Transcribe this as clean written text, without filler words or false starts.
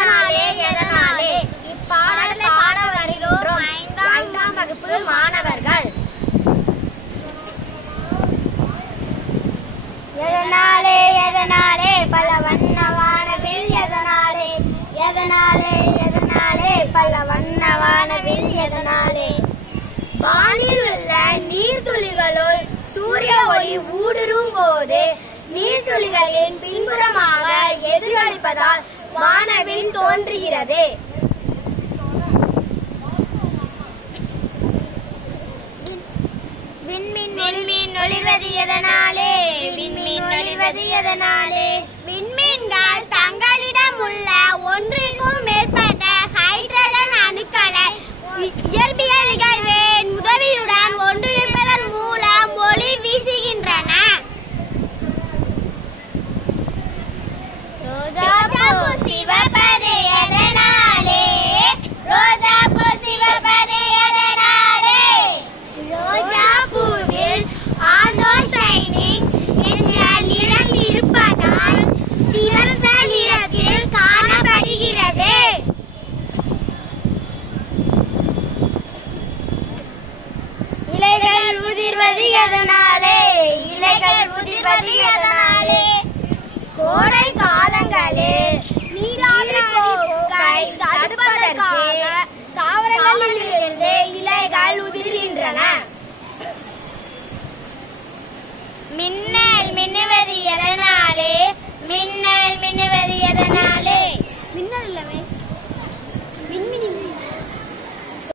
எதனாலே எதனாலே இப்பாடலை பாட வருகிறோம் 5ஆம் வகுப்பு மாணவர்கள். எதனாலே எதனாலே பல வண்ண வானவில் எதனாலே எதனாலே எதனாலே பல வண்ண வானவில் எதனாலே வானில் உள்ள நீர்த்துளிகளுள் சூரிய ஒளி ஊடுருவும் போது நீர்த்துளிகளின் பின்புறமாக எதிரொலிப்பதால் வானவில் தோன்றுகிறது. விண்மீன் ஒளிர்வது எதனாலே விண்மீன் ஒளிர்வது எதனாலே விண்மீன்கள் தங்களிடம் உள்ள ஒன்றிற்கும் மேற்பட்ட ஹைட்ரஜன் அணுக்களை இயற்பியல் நிகழ்வின் உதவியுடன் ஒன்றிணைப்பதன் மூலம் ஒளி வீசுகின்றன. ரோஜாப்பூ சிவப்பது எதனாலே ரோஜாப்பூ சிவப்பது எதனாலே ரோஜாப்பூவில் ஆந்தோசைனின் என்ற நிறம் இருப்பதால் சிவந்த நிறத்தில் காணப்படுகிறது. இலைகள் உதிர்வது எதனாலே இலைகள் உதிர்வது எதனாலே கோடை காலங்களில் நீராவி போக்கை தடுப்பதற்காக தாவரங்களிலிருந்து இலைகள் உதிர்கின்றன. மின்னல் மின்னுவது எதனாலே மின்னல் மின்னுவது எதனாலே மின்னல் இல்ல